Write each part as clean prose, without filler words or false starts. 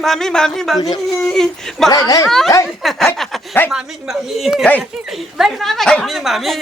मामी मामी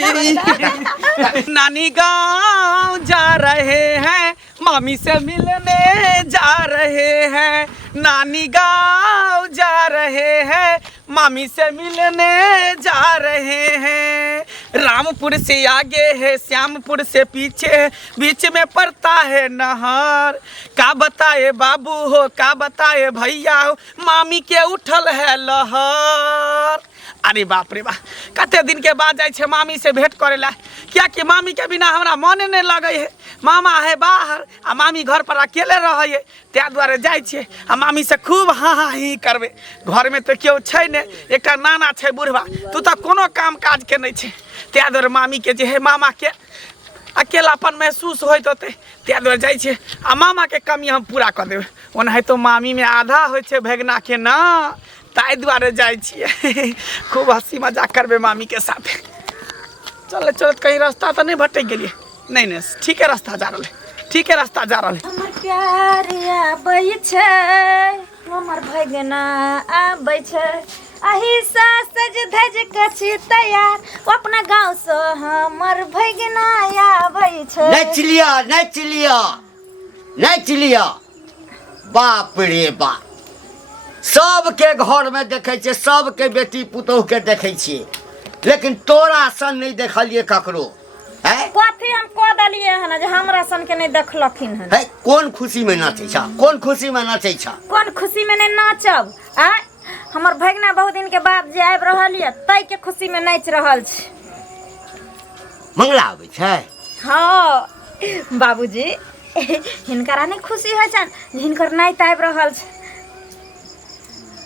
नानी गाँव जा रहे हैं, मामी से मिलने जा रहे हैं। नानी गाँव जा रहे हैं, मामी से मिलने जा रहे हैं। रामपुर से आगे है, श्यामपुर से पीछे, बीच में पड़ता है नहर। का बताए बाबू हो, का बताए भैया हो, मामी के उठल है लहर। अरे बाप रे बाप, कते दिन के बाद जाए छे मामी से भेंट करे ला, क्या कि मामी के बिना हमरा मने नहीं लगे है। मामा है बाहर आ मामी घर पर अकेले रहे, त्या द्वारे जाए छे आ मामी से खूब हाँ ही करबे। घर में तो क्यों छै ने, एक नाना छै बुढ़वा, तू तो कोनो काम काज के नहीं छे, त्या द्वारे मामी के जे है मामा के अकेलापन महसूस होत होते, त्या द्वारे जाए छे आ मामा के कमी हम पूरा कर देबे। ओना तो मामी में आधा होय छे भगना के ना, ताई द्वारे जाए छिए खूब हंसी मजाक करबे मामी के साथ। चल चल, कहीं रास्ता तो नहीं भटक गेलिए? नहीं नहीं, ठीक है रास्ता जा रहे, ठीक है रास्ता जा रहे। हमर प्यार आबै छै, हमर भगना आबै छै, अही सा सज धज के छी तैयार, अपना गांव से हमर भगना आबै छै। नाच लिया बाप रे बाप, सबके घर में देखे छे, सबके बेटी पुतोह के देखे छिए, लेकिन तोरा सन नहीं देखलिए ककरो। है कथी हम कह दलिए हन जे हमरा सन के नहीं देखलखिन हन? है कौन खुशी में नाचे छा, कौन खुशी में नाचे छा? कौन खुशी में नहीं नाचब? आ हमर भगना बहुत दिन के बाद जे आबि रहल ये, तै के खुशी में नाच रहल छै। मंगला आबै छै? हाँ बाबूजी, हिनकरा नहीं खुशी होइ छन हिनकर नाच आबि रहल छै।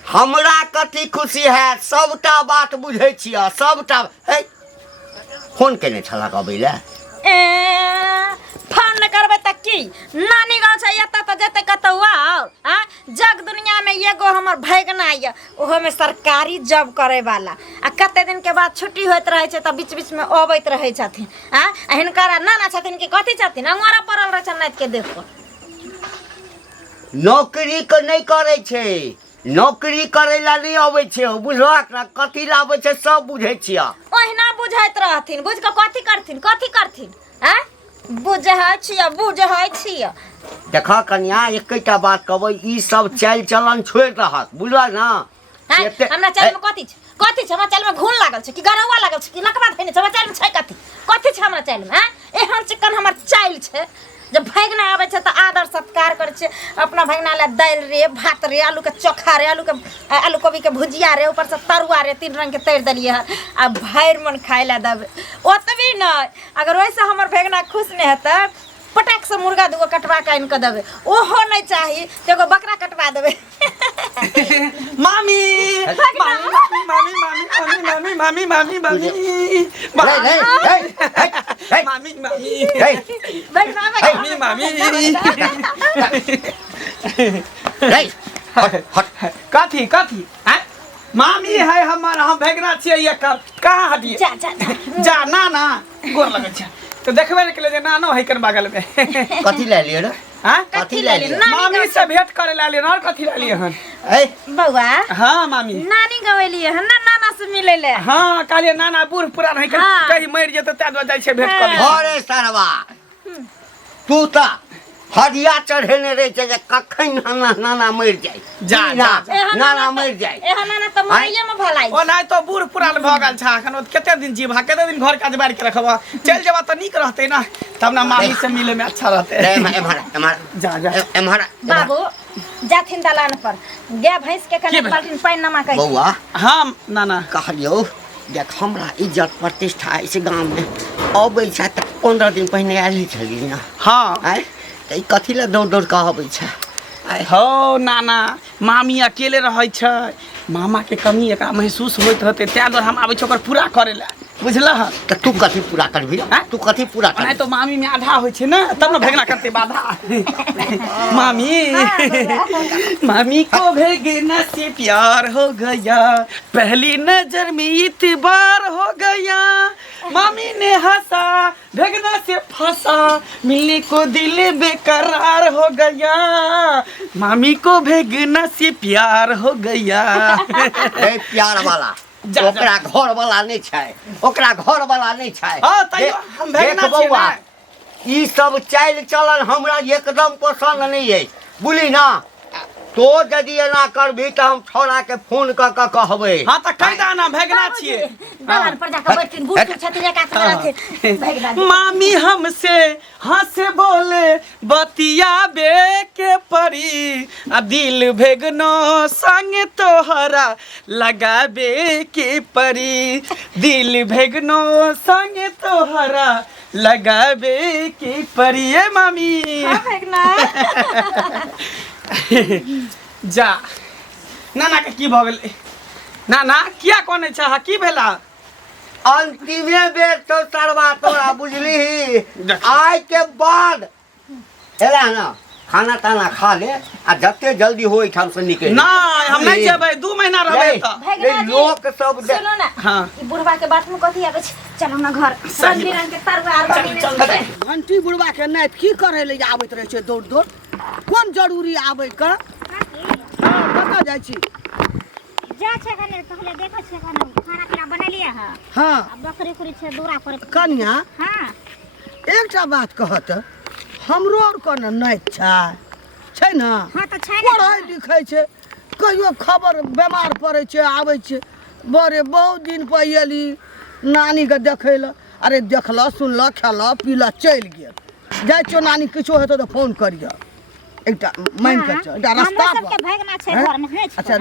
हमरा कथी खुशी है, सबटा बात बुझे छिया, सबटा। है फोन केने छला कबै ले? फोन न करबे त की, नानी गाँव छै एत त जते कतौ आओ। जग दुनिया में एगो हमर भगना ये, ओहो में सरकारी जॉब करे वाला, आ कते दिन के बाद छुट्टी होत रहे छै त बीच बीच में अबैत रहे छथिन। हिनकरा नाना छथिन कि कथी छथिन, अंगोरा पड़ल रहे छन नाच के देखो। नौकरी के नहीं करे छे, नौकरी करे ला नहीं आवे छे, बुझलक ना? कथी ला आवे छे सब बुझे छिया। ओहिना बुझैत रहथिन, बुझ के कथी करथिन, कथी करथिन? बुझै छिया। देखा कन्या, एकटा बात कहबै, ई सब चाल चलन छोड़ रहत, बुझल ना? हमरा चाल में कथी छै, कथी छै? हमरा चाल में घून लागल छै कि गरौआ लागल छै कि नकबा धैने छै? हमरा चाल में छै कथी, कथी छै हमरा चाल में? एहन चिकन हमर चाल छै, जब भगना आवे छै त आदर सत्कार करे छै। अपना भगना ले दाल रे, भात रे, आलू के चोखा रे, आलू कोबी के भुजिया रे, ऊपर से तरुआ रे, 3 रंग के तैर देलिए है, आ भैर मन खाए ला देबे। ओतबी नहीं, अगर वैसे हमर भगना खुश नहीं हेतै, पटाक से मुर्गा दूगो कटवा के आन के देबे। ओहो नहीं चाहिए तो एगो बकरा कटवा देबे। मामी कथी कथी मामी है हमार, हम भगना छियै ये कहाँ हटिए? जा नाना गोर लगे छै तो देखबे ने के नानो है कर बगल में। कथी ले लिए रे? हां कथी ले लिए? मामी से भेंट करे ला लिए, और कथी ला लिए हन? बउआ हां मामी नानी गवेलिए हन, नाना से मिले ले। हां कहलिए नाना बूढ़ पुरान है, कहीं मर जेते त जाय छै भेंट करे। अरे सरवा, तू त हदिया चढ़ेने रहे छै जे कखन नाना मर जाए। जा नाना मर जाए, एहा नाना त मरिये में भलाई। ओ नहीं तो बूढ़ पुरान भ गेल छ, अखन केते दिन जीवा, केते दिन घर काज बार के रखबा, चल जेबा त नीक रहते ना, तब ना मामी से मिले में अच्छा रहते। जा बाबू जाथिन दलान पर, गाय भैंस के कने बाल्टीन पानी नमा कहि। बौआ हां नाना कहलियो, देख हमरा इज्जत प्रतिष्ठा इस गांव में अबै छै त 15 दिन पहिने आइल छली ना। हां ई कथी ला दौड़ दौड़ कहबै छै? हो नाना, मामी अकेले रहै छै, मामा के कमी एकरा महसूस होइत होते, त्या द्वारे हम आबै छै ओकर पूरा करे ला, बुझलह? त तू कथी पूरा करबी? तू कथी पूरा करबी? नहीं तो मामी में आधा होय छै ना, तब ना भगना करते बाधा। मामी को भगना से प्यार हो गया, पहली नजर में इतबार हो गया, मामी ने हंसा भेगना से फंसा मिलने को दिल बेकरार हो गया मामी को भेगना से प्यार हो गया ए प्यार वाला ओकरा घर वाला नहीं छै ओकरा घर वाला नहीं छै हां तैयो हम भेगना छियै बउआ ई सब चाल चलन हमरा एकदम पसंद नहीं है बुझली ना तो यदि एना करबी तो हम छोड़ा के फोन क के कहबै हां त कह दा ना भेगना छियै दलान पर जाकर बैठिन बूढ़ छतिया का करथे भेगना मामी हमसे हंसे बोले बतियाबे के परी आ दिल भेगनो संग तोहरा लगाबे के परी दिल भेगनो संग तोहरा लगाबे के परी ए मामी भेगना जा नाना के की भ गेलै नाना किया कोने चाह की भेला अंतिमे बेर तो सरवा तोरा बुझली आइ के बाद एला ना खाना ताना खा ले आ जते जल्दी हो ठाम से निकल नहीं हम नहीं जेबै 2 महीना रहबै त भेगना जी लोक सब सुनो ना हां ई बुढ़वा के बात में कथी आबै छै चलो ना घर सही रंग के तरुआ बने घंटी बुढ़वा के नाइत की करे ले आबैत रहे छै दौड़ दौड़ कोन जरूरी आबै का कतऽ जाइ छी जा छै कने पहले देखै छै कने खाना पीना बनलिए ह हाँ अब बकरी कुरी छै दूरा पर कन्या हां एकटा बात कहत हमरो और कोन नाइत छै ना हां त छै पढ़ै लिखै छै कहियो खबर बीमार पड़ै छै आबै छै बड़े बहुत दिन पर एली नानी के देखै लए अरे देखल सुनल खेल पील चलि गेल जाइ छौ नानी किछो हेतौ तऽ फोन करिय एकटा मान के चल एकटा रास्ता हम सब के भेगना छै घर में है अच्छा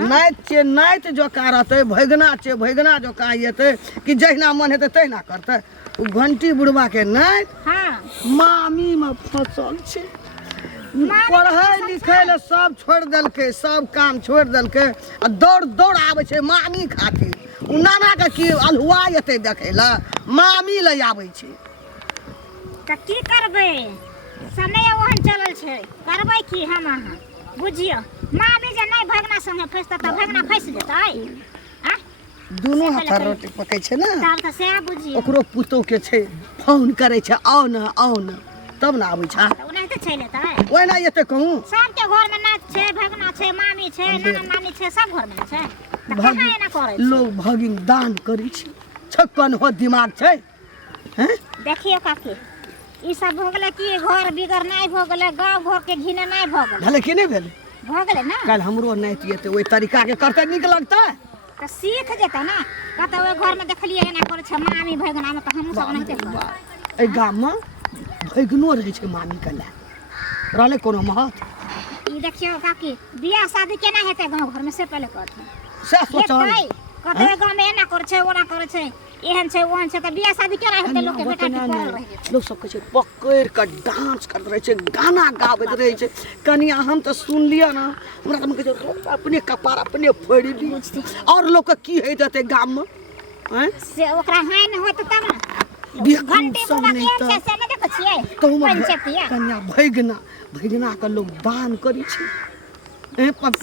नाइत जोका रहतै भैगना जोका हेतै कि जहिना मन हेतै तहिना करतै ओ घंटी बुढ़वा के नाइत हां मामी में फंसल छै पढ़ै लिखै ले सब छोड़ देलकै सब काम छोड़ देलकै आ दौड़ दौड़ आबै छै मामी खातिर उ नाना के की अलहुआ एतै देखै लए मामी ले आबै छै त की करबै समय ओहन चलल छै करबै की हम अहाँ बुझियो मामी जे नहीं भेगना संगे फैसता त भेगना फैस जेतै आ दुनू हाथ रोटी पकै छै ना तब त से बुझियो ओकरो पुतौ के छै फोन करै छै आओ न तब ना आबै छै त ओनाहिते छै लेतै ओहिना एतै कहूँ सबके घर में नाच छै भेगना छै मामी छै नाना नानी छै सब घर में छै त कहाँ एना करै छै लोग भगिन दान करै छै छक्कन हो दिमाग छै हैं देखियो काकी ई सब भ गेलै कि घर बिगर नहीं भ गेलै गांव घर के घिने नहीं भ गेलै भेलै कि नहीं भेलै भ गेलै ना काल्हि हमरो नाइत एतै ओहि तरीका के करतै नीक लगतै त सीख जेतै ना कतौ ओइ घर में देखलिए एना करै छै मामी भेगना में त हमहू सब ओनाहिते करबै एहि गाममे भैगनो रहै छै मामी के लए रहलै कोनो महत ई देखियो काकी बियाह शादी केना हेतै गांव घर में से पहले कहथुन से सोचल हेतै कतौ गांव में एना करै छै ओना करै छै एहन छै ओहन छै त बियाह शादी केना हेतै लोग के बेटा के करल रहि जेतै लोग सब कहै छै पकड़ के डांस करैत रहै छै गाना गाबैत रहै छै कनिया हम तऽ सुनलियै ना हमरा तऽ कहै छै अपने कपार अपने फोड़ि ली और लोग के की होइत हेतै गाममे हैं से ओकरा हानि होत तब ना देखू घंटी सब बुआ नहीं के तऽ छै से नहीं देखै छियै कहूँ पंचतिया कन्या भैगना के लोग दान करै छै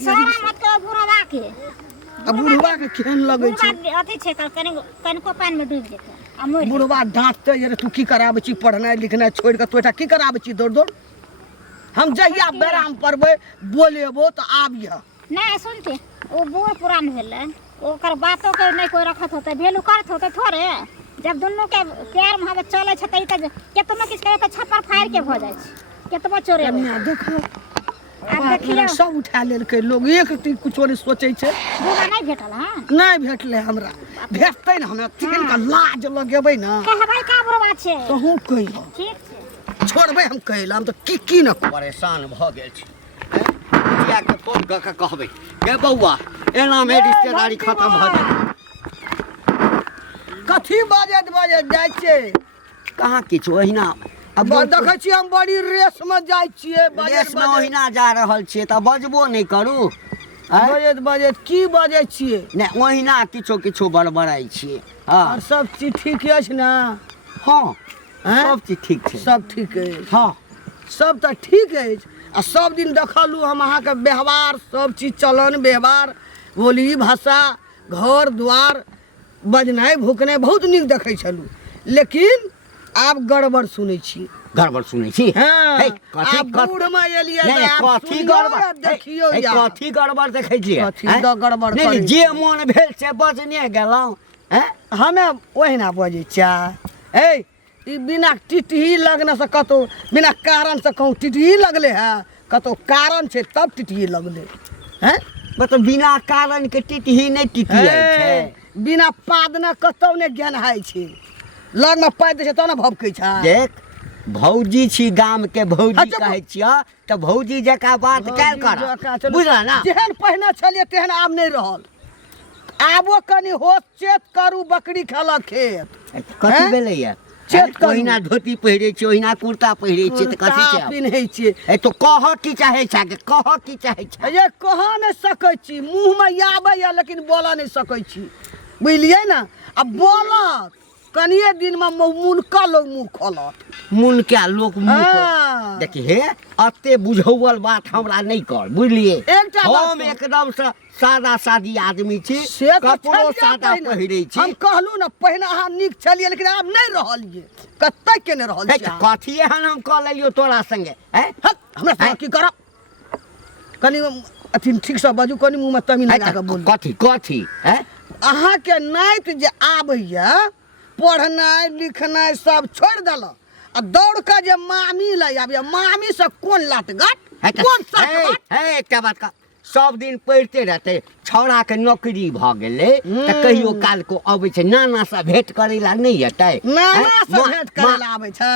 सारा मत के बुढ़वा के आ बुढ़वा के केहन लगै छै बुढ़वा अथी छै कनिको पानि में डूबि जेतै आ मरि बुढ़वा डांटते ये तू की कराबै छी पढ़नाइ लिखनाइ छोड़ि के तोटा की कराबै छी दौड़ दौड़ हम जहिया बेराम पड़बै बोलेबो तऽ आबिह नहीं सुनते वो बूढ़ पुरान भेलै ओकर बातों के नहीं कोई रखत होते भेलू करत होते थोड़े जब दुनू के पैर में हवे चले छै त केतनो किछ करे त छप्पर फाड़ के भ जाइ छै केतनो चोरे कन्या देखो आब देखियो सब उठा लेलकै लोग एक तीन कुछो नहीं सोचै छै बुढ़वा नहीं भेटल हां नहीं भेटलै हमरा भेटतै ने हमरा तिन का लाज लगेबै ना कहबै का बुढ़वा छै कहूँ कहियो ठीक छै छोड़बै हम कहला हम तऽ की न परेशान भऽ गेल छी बिटिया के फोन कऽ के कहबै गे बौआ एना में रिश्तेदारी खत्म भऽ जाए कथी बाजत जाइ छै कहाँ किछु ओहिना अब देखै छी हम बड़ी रेस में जाइ छियै देश में ओहिना जा रहल छियै तऽ बजबो नहीं करू बजत की बजै छियै नहीं ओहिना किछो किछो बड़बड़ाइ छियै हाँ और सब चीज ठीक अछि ना हाँ हैं? सब चीज ठीक छै सब ठीक अछि हाँ सब तऽ ठीक अछि आ सब दिन देखलू हम अहाँके व्यवहार सब चीज चलन व्यवहार बोली भाषा घर द्वार बजनाइ भूकनाइ बहुत नीक देखै छलू लेकिन आब गड़बड़ सुनै छी। गड़बड़ सुनै छी? हाँ, हे, कथी आब बूढ़मे एलियै नहीं, तऽ आब कथी सुनियौ गड़बड़ आ देखियौ हे, यार। कथी गड़बड़ देखै छियै? कथी हैं? द गड़बड़ नहीं, करै जे मोन भेल से बजने गेलहुँ हैं? हमे ओहिना बजै छियै। ए ई बिना टिटही लगनेसँ कतहु बिना कारणसँ कहूँ टिटही लगलै है, कतहु कारण छै तब टिटही लगलै हैं। मतलब बिना कारण के टिटही नहीं टिटियाइ छै। बिना पादने कतहु नहि गेनहाइ छै, लगमे पाइ दै छै तब ने भभकै छै। देख भौजी छी गाम के भौजी अच्छा, कहै छियै तऽ भौजी जकाँ बात कैल कर, बुझल ना? जेहन पहिने छलियै तेहन आब नहि रहल। आबो कनि होश चेत करू, बकरी खेलक खेत। कथी हैं? भेलैया? चेत करू। ओहिना धोती पहिरै छी, ओहिना कुर्ता पहिरै छी तऽ कथी छै? पिन्है छियै ए तो कह की चाहे छै? कह की चाहे छै? ये कह नहि सकै छी, मुँहमे आबैया लेकिन बोलऽ नहि सकै छी, बुझलियै ने? आ बोलत कनिए दिनमे मुनका लोग मुँह खोलत। मुन क्या लोक मुँह हाँ। देखी हे अते बुझौल बात हमरा नहीं कर, बुझलिए? एकटा बात हम कहू। एकदम से सादा सादी आदमी छी, से तऽ कपड़ो छलियै सादा पहिने। पहिरै छी। हम कहलहुँ ने पहिने अहाँ नीक छलियै लेकिन आब नहि रहलियै। कतै के नहि रहल हे, छियै अहाँ? कथी एहन हम कह लेलियो तोरा संगे? हैं? हट, हमरा हैं? संग की करब? कनि अथी ठीकसँ बाजू, कनि मुँहमे तमी लगा कऽ बोलू। कथी कथी हैं? अहाँके नाति जे आबैया पढ़नाइ लिखनाइ सब छोड़ि देलक आ दौड़ कऽ जे मामी लग आबैया, मामी से कोन लाटगट, है तऽ- कोन है, सटगट? है, एकटा बात का सब दिन पढ़ते रहते, छौड़ा के नौकरी भ गेलै तऽ कहियो काल को अबै छै, नाना से भेंट करै ला नहीं एतै? नाना से हैं? भेंट करे ला आबै छै,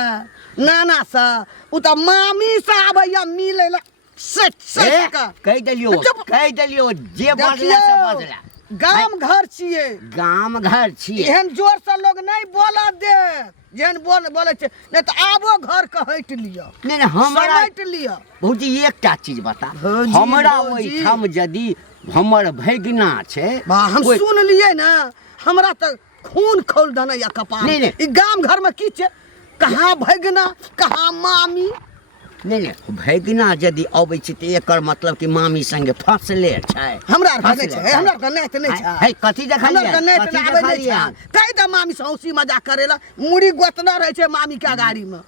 नाना से उ तऽ मामी से आबैया मिलै ला। सच हे, सच का कहि देलियो चुप। कहि देलियो जे बजला से बजला। गाम घर छियै, गाम घर छियै। एहन जोर से लोग नहीं बोला दे जेहन बोले छै, नहीं तो आबो घर के हट लिया, नहीं नहीं हमरा समेट लिया। भौजी एकटा चीज बता, भौजी, हमरा भौजी। ओहिठाम यदि हमर भगिना छै बा हम कोइ- सुन लिए ना, हमरा तो खून खौल देना या कपार। नहीं, नहीं। ई गाम घर में की छै, कहाँ भगना कहाँ मामी। नहीं नहीं भगिना यदि अबै छै तऽ एकर मतलब कि मामी संगे फसले छै। हमरा आर के फसले नहीं छै, हमरा आर के नहीं छै, नहीं छै। है कथी हमरा देखलियै? आर के नहीं कथी छै, आबै नहीं देखलियै? छै। कहि दे मामी से हंसी मजाक करेला, मुड़ी गोतना रहे छै मामी के गाड़ी में।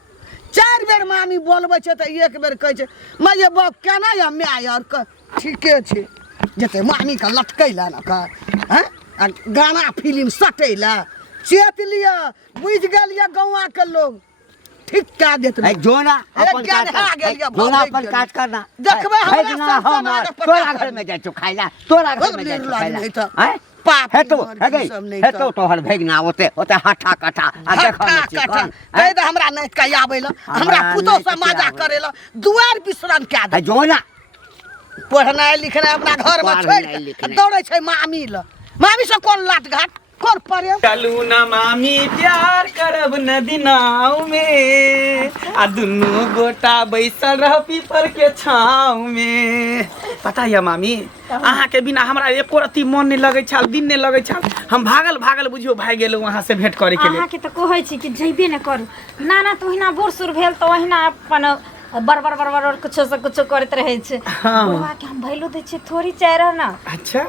4 बेर मामी बोलबै छै तऽ एक बेर कहै छै मैं ये बाप केना या माय यार के ठीके छै, जेते मामी के लटकैला ना का हैं, आ गाना फिल्म सटैला चेत लिया, बुझ गेलिया गौवा के लोग ठीक कह देत। है जोना अपन ज्ञान काट आ गेल या कर, जोना भाग अपन गेल। काट करना। देखबै हमरा भगिना सब हमर समाज पर तोरा काट घर में जाइ छौ खाइला, तोरा घर में जाइ छौ निर्लज खाइला। नहीं तऽ। हैं? पापी हेतौ मर्दी हेगै सब नहीं हेतौ तऽ। तोहर भगिना ओते ओते हठा कठा आ देखऽ हट्ठा में छी कट्ठा कोन? कहि दे हमरा नहीं कहि आबै ला, हमरा हमरा पुतौ नहीं से कहि मजा आबै। करेला, दुआर बिश्राम कए दे। है जोना पढ़नाइ लिखनाइ अपना घर में छोड़ पढ़नाइ के लिखनाइ। दौड़े छै मामी ल, मामी से कोन लाट घाट कोन परे। चलू न मामी प्यार करब नदी नाव में, आ दुनू गोटा बैसल रह पीपर के छाव में। पता या मामी अहाँ के बिना हमरा एको रत्ती मन नहीं लगे छल, दिन नहीं लगे छल। हम भागल भागल बुझियो भाग गेलहुँ वहाँ से भेंट करे के लिए। अहाँके तऽ कहै छी कि जइबे ने करू, नाना तो ओहिना बूढ़ सूढ़ भेल तऽ ओहिना अपन बरबर बरबर कुछो से कुछो करैत रहै छै। हाँ। बुढ़वा के हम भैलू दै छियै थोड़ी चारि ना। अच्छा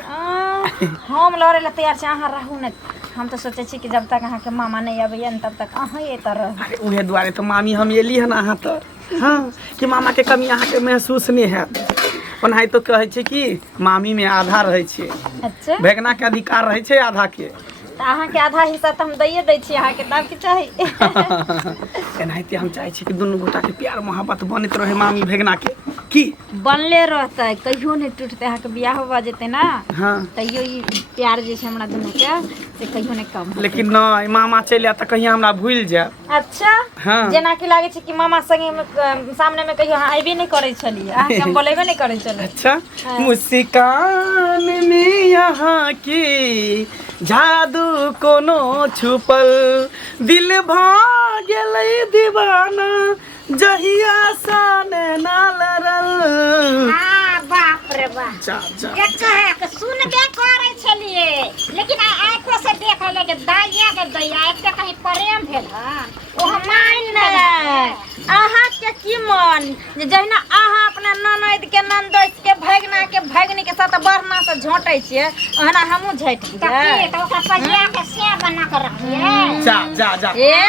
हम लड़े ला तैयार छी, अहाँ रहू ने। हम तो सोचे छी कि जब तक अहाँ के मामा नहीं अबैया ने तब तक अहाँ एतऽ रहू। अरे उहे दुआरे तो मामी हम एली हन अहाँ तर, हाँ कि मामा के कमी अहाँ के महसूस नहीं हैत। ओनाहि तो कहै छै कि मामी में आधा रहै छै, अच्छा भगना के अधिकार रहै छै आधा के। तऽ अहाँके आधा हिस्सा तऽ हम दैये दै छी, अहाँके तब की चाही। एनाहिते हम चाहै छी कि दुनू गोटा के प्यार मोहब्बत बनैत रहे मामी भगना के की। बनले रहतै, कहियो नहीं टूटतै। अहाँके बियाह भऽ जेतै ना हाँ तैयो ई प्यार जे छै हमरा दुनू के से कहियो नहीं कम होतै। लेकिन नहीं मामा चलि आयत तऽ कहीं हमरा भूल जाए। अच्छा हाँ। जेना कि लागे छै कि मामा संगे सामने में कहियो अहाँ अयबे नहीं करै छलियै, अहाँके हम बोलेबे नहीं करै छलियै। अच्छा हाँ। मुस्कान में यहाँ की जादू कोनो छुपल, दिल भाग गेलै दीवाना जहिया साने ना लड़ल। बाप रे बाप, जा जा एक कहे के सुनबे करे छलिए लेकिन आंखों से देख ले के दैया के दैया एकटा कहीं प्रेम भेल हां ओ मान अहाँ के की मन जे जहिना अहाँ अपना ननद के नंदोस के भगना के भगनी के साथ बरना से झोंटे छिए ओहना हमहू झट दिए तो ओकरा पजिया के से बना कर रखिए। जा जा जा ए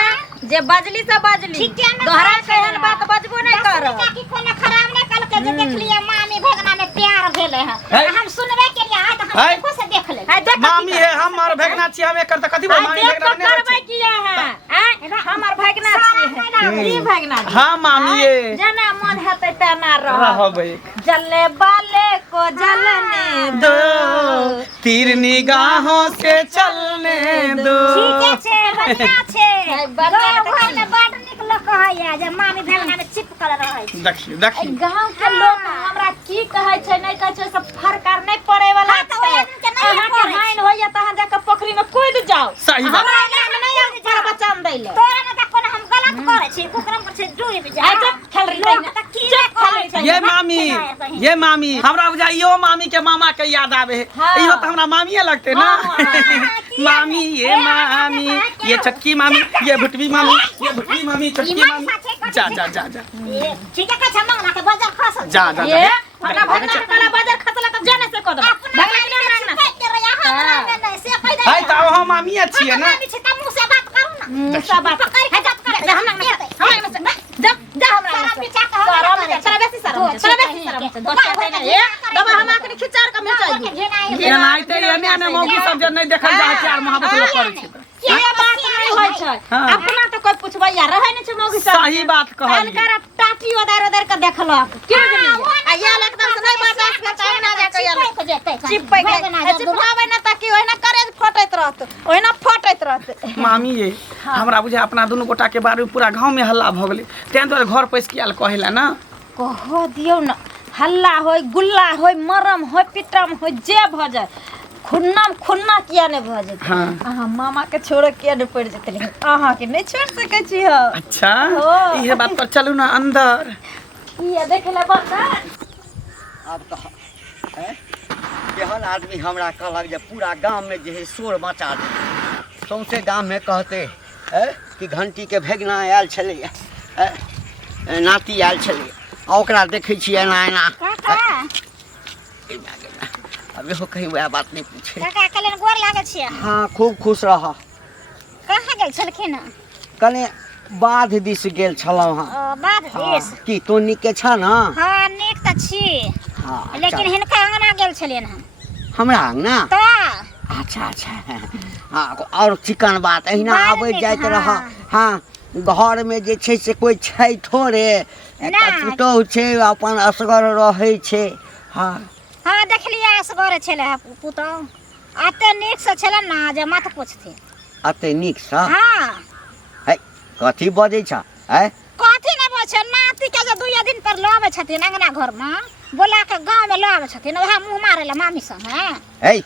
जे बजली से बजली ठीक है ना, दोहरा कहन बात बजबो नहीं कर कि कोनो खराब नहीं कल के जे देख लिया मामी भगना में प्यार भेले है है? हम सुनबे के लिए आज हम है? देखो से देख ले। है देख मामी है हमर भगना छी हमें कर त कथि बोल मामी देख भगना तो नहीं करबै होय किया है हमर भगना छिए ई भगना छै। हां मामी ये जना मन हेतै तेना रहबै जलने वाले को जलने दो तीर निगाहों से चलने दो। ठीक है बढ़िया छे है, बढ़िया गाँव घर में बड़ निक लोग कहैया जे मामी भगना में चिपकल रहै छै। देखिए देखिए गांव के लोग हमरा की कहै छै नहीं कहै छै सब फरकार नहीं पड़े वाला हाँ, तो छै ओहन के नहीं अहाँ के पड़ै हाइन होइया तहाँ जाके पोखरी में कूद जाओ सही बात। हमरा गांव में नहीं आउ पर बचान दै ले तोरा ने त कोनो हम गलत करे छी कुकरम पर से डूब जा। आ चुप खेल रही लोग नहीं त की चुप खेल रही करे ये मामी ये मामी हमरा बुझाइयो मामी के मामा के याद आवे है। हाँ। इहो त हमरा मामीए लगते ना। मामी ये मामी ये छटकी मामी ये भुटवी मामी ये भुटवी मामी छटकी मामी। जा जा जा जा ए ठीक है छ मंगना के बाजार खसल जा जा ये जा। हमरा भगना के काला बाजार खसला त जाने से कदम अपना भगना के रया हमरा में नहीं से कह दे। है त हम मामीए छिए ना। मामी छ त मुंह से बात करू ना। सब बात पकड़ के बात कर जा हमरा जा जा हमरा सारा पीछा का चला बेसी सारा ये दबा हम आखरी खिचार के मिचाई दी ये नहीं ते ये ने मौगी सब जे नहीं देखल जा प्यार मोहब्बत लोग करे छै। ये बात नहीं होय छै हाँ। अपना तो कोई पुछबै या रहै नै छै मौगी सब सही बात कहलिए। अनकर टाटी ओदार ओदार के देखलक क्यों आ ये एकदम से नहीं बर्दाश्त करता है ना जाके ये चिपै के चिपकावे ना ताकि ओहिना करे फटैत रहत ओहिना फटैत रहत मामी ये हमरा बुझे अपना दोनों गोटा के बारे में पूरा गांव में हल्ला भ गेलै तें तो घर पैस के आल कहेला ना। कह दियौ ना हल्ला होय गुल्ला होय मरम होय पिटम होय जे भ जाय खुन्ना किया नहीं भ जेतै। हाँ। अहाँ मामा के छोड़ किया नहीं पड़ जेतै लेकिन अहाँ के नहीं छोड़ सकै छी हम अच्छा हाँ। ये बात पर चलू ना अंदर। ये देखेला बता अब तो हैं केहन आदमी हमरा कहलक जे पूरा गांव में जे है शोर मचा दे सौंसे गांव में कहते है कि घंटी के भेगना आयल छलै नाती आयल छलै आ ओकरा देखै छियै एना एना अब इहो कहीं वह बात नहीं पूछे। काका कलन गोर लागे छियै। हाँ खूब खुश रह। कहाँ गेल छलखिन? कने बाध दिस गेल छलहुँ हाँ। बाध दिस की तू नीके छ ना? हाँ नीक त छी हाँ लेकिन हिनका अंगना गेल छलियन हन हमरा अंगना तो अच्छा अच्छा हाँ और चिकन बात अहिना बात आबैत नहीं, जाइत रह। हाँ। हाँ घर में जे छै से कोई छै थोड़े एकटा नहीं। पुतहु छै अपन असगर रहै छै। हाँ हाँ देखलिए असगर छले पुतौ अते नीक से छले ना जे मत पूछते। अते नीक सँ हाँ है कथी बजै छ है कथी ने बछ नाती के जे दुइया दिन पर लावे छथिन अंगना घर में बोला के गांव में लावे छथिन वह मुंह मारे ला मामी संग है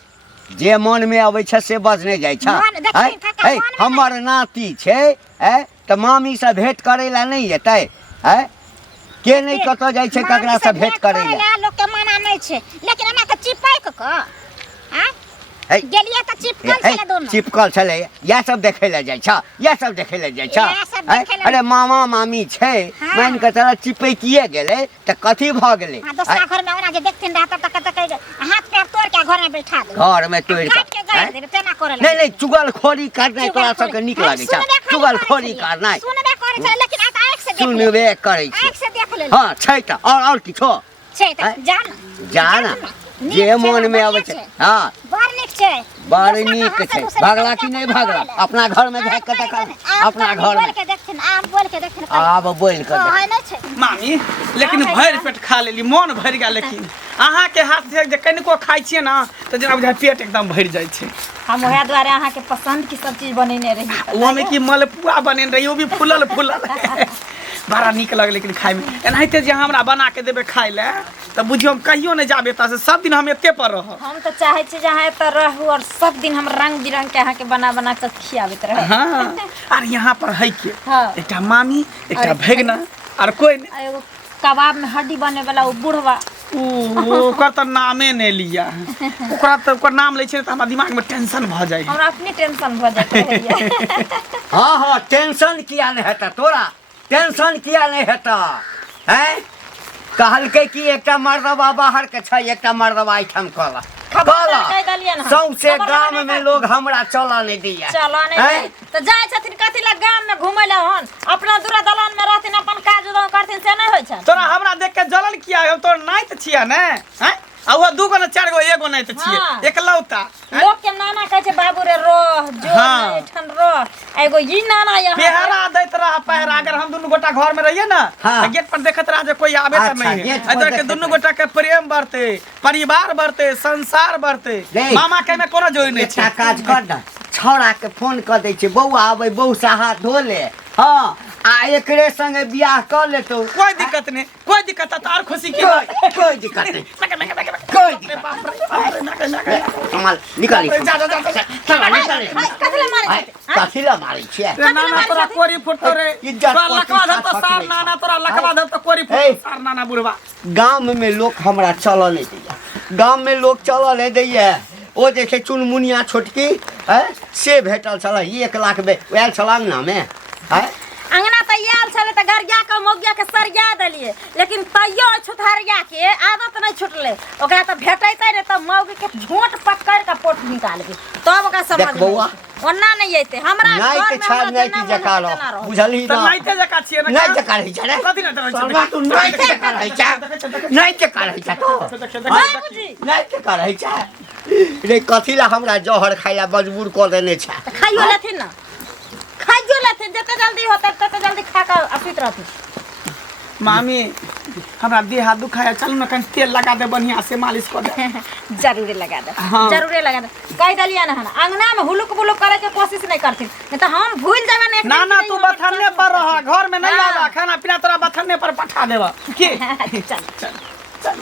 जे मन में अबै छ से बजने जाइ छ। मन देखिन है काका, है मन में हमर नाती छै है त मामी से भेंट करे ला नहीं जेतै है के नहीं कतौ जाइ छै ककरा से भेंट करे ला। लोग के मना नहीं छे लेकिन एना के चिपक क हां है गेलिए त चिपकल छले दोनों चिपकल छलै इएह सब देखै लए जाइ छ इएह सब देखै लए जाइ छ। इएह सब है? देखै लए- अरे मामा मामी छै हाँ। मान के चल चिपकिए गेलै त कथी भ गेलै हां दूसरा घर में ओना जे देखथिन रहत तक हाथ पैर तोड़ के घर में बैठा दे घर में तोड़ काट के के गाड़ हैं? दे तेना करे नहीं नहीं चुगलखोरी करनाइ तोरा सबके नीक लागै छ चुगलखोरी करनाइ सुनबे करे छै लेकिन आंख से देख सुनबे करै छै। आंख से देख ले हाँ छै त और किछो छै त हैं? जान जा ना जे मन में अबै छै। हाँ बड़ नीक छै बड़ दूसरा नीक कहाँ से छै दूसरा भगला कहाँ कि नहीं से भगला बोले? अपना घर में झाँक के देखा अपना घर बोल में के देखथिन आब बोल के देखथिन आब बोल के देख। है नहीं छै मामी लेकिन भरि पेट खा लेली मन भरि गेल लेकिन अहाँ के हाथ से जे कनिको खाइ छियै ना तो जेना बुझाइ पेट एकदम भरि जाइ छै। हम ओहे द्वारे अहाँ के पसंद की सब चीज बनेने रही ओमे की मलपुआ बनेने रही ओ भी फूलल फूलल बड़ा नीक लग लेकिन खाय में एनाहिते जे हमरा बना के देबे खाय ले त बुझियो हम कहियो नहीं जाबे एतऽ से सब दिन हम एते पर रह। हम तो चाहे छी जहाँ एतऽ रहू और सब दिन हम रंग बिरंग के अहाँ के बना के खियाबैत रहे। हाँ और यहाँ पर है के हाँ। एकटा मामी एकटा भगना और कोई नहीं। आ एगो कबाब में हड्डी बने वाला वो बुढ़वा ओकर त नामे नहीं लिया ओकरा त ओकर नाम लै छै त हमरा दिमाग में टेंशन भ जाइ। हमरा अपनी टेंशन भ जात रहैया। हाँ हाँ टेंशन किया नहीं हेता तोरा टेंशन किया नहीं हेता है कहलकै कि एकटा मर्दबा बाहर के छै, एकटा मर्दबा एठाम कहला खबरदार कहि देलियै ना। सौंसे खबरदार गाम नहीं में कर- लोग हमरा चला नहीं दिया। चलो नहीं हैं? दे। तो जाय छथिन कथी ला गाम में घुमै ला हन, अपना दूरा दलान में रहथिन, अपन काज उदम करथिन, से नहीं होइ छै। तोरा हमरा देख के जलन किया हम तोर नाइत छिया ने हैं आ वो दू गो ने चार गो एगो नाइत छिए हाँ। एकलौता हैं? लोग के नाना कहै छै बाबू रे रह जो हाँ। नहीं ठन रह, एगो ई नाना यहाँ पहरा दैत रहा पहरा। अगर हम दुनू गोटा घर में रहिए ना हाँ। तो गेट पर देखत रहा जे कोई आवे अच्छा, त नहीं गेट है पर इधर के देखत दुनू रही। गोटा के प्रेम बढ़ते, परिवार बढ़ते, संसार बढ़ते। देख। मामा के में कोनो जोई नहीं एकटा छै। काज कर ना, छौड़ा के फोन कर दै छै, बौआ आबै, बहू से हाथ धो ले, हाँ आ एकरे संगे बियाह कर लेतो। कोई दिक्कत नहीं, कोई दिक्कत है तार खुशी की कोई दिक्कत नहीं, कोई कमाल निकाली चला निकाली कथी ला मारै छै? कथी ला मारै छियै? नाना तोरा कोरी फुटतो रे इज्जत तोरा पर लकवा धर तो पीछा सार छकले नाना छै। तोरा लकवा धर तो कोरी ए। फुटतो सार नाना बुढ़वा। गाम में लोग हमरा चल नहीं दैया, गाम में लोग चल नहीं दैया। ओ जे छै चुनमुनिया छोटकी है से भेटल छल 1 लाख आयल छल अंगना में है। अंगना तऽ आयल छलै तऽ गरिया के मौगिया के सरिया देलियै, लेकिन तैयो छुथारिया के आदत नहीं छुटले। ओकरा तऽ भेटैते रे तऽ मौगी के झोंट पकड़ के पोट निकालबे, तब ओकरा समझ देख बौआ, ओना नहीं अइते हमरा घर नहीं में के छाड़ नहीं की जका रहो, बुझली त ना? नाइते जका छिए ना नहीं जका रही छै रे, कथी ना डरै सरवा तू नहीं जका रही छै, नहीं जका रही छै तो बाबूजी नहीं जका रही छै रे। कथी ला हमरा जहर खाइला मजबूर कर देने छै? खाइयो लेथिन ना, खाइयो लेथिन, जते जल्दी होतै तते जल्दी खा के अपित रहथिन। मामी हमरा देह हाथ दुखाया, चलू ना कहीं तेल लगा दे बढ़िया से मालिश कर दे। जरूरे लगा दे, हाँ। जरूरे लगा दे। कह दिलिया ना हन अंगना में हुलुक बुलुक करे के कोशिश नहीं करथिन, नहीं तो हम भूल जाबे ना। ना ना तू बथाने पर रह, घर में नहीं हाँ। आवा, खाना पीना तोरा बथाने पर पठा देबा की चल चल चल